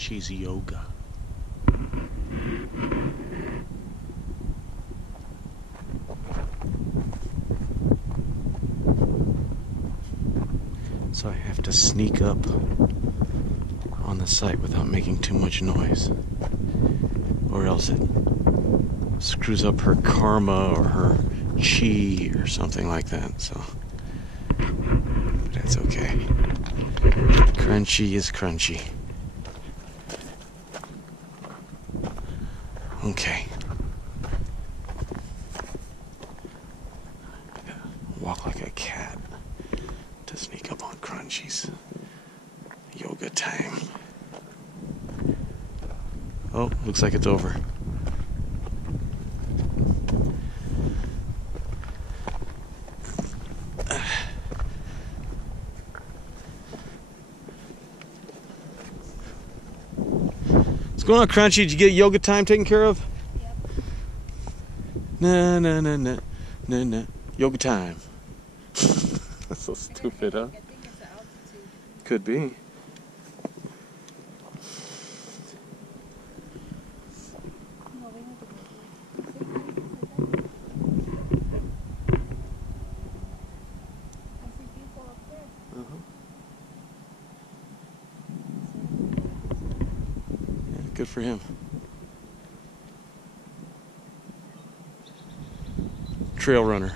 Crunchies yoga. So I have to sneak up on the site without making too much noise, or else it screws up her karma or her chi or something like that. So that's okay. Crunchy is crunchy. Okay. Walk like a cat to sneak up on Crunchies. Yoga time. Oh, looks like it's over. What's going on, Crunchy? Did you get yoga time taken care of? Yep. Nah. Yoga time. That's so stupid, huh? I think it's the altitude. Could be. No, we have to go. I see people up there. Yeah, good for him. Trail runner.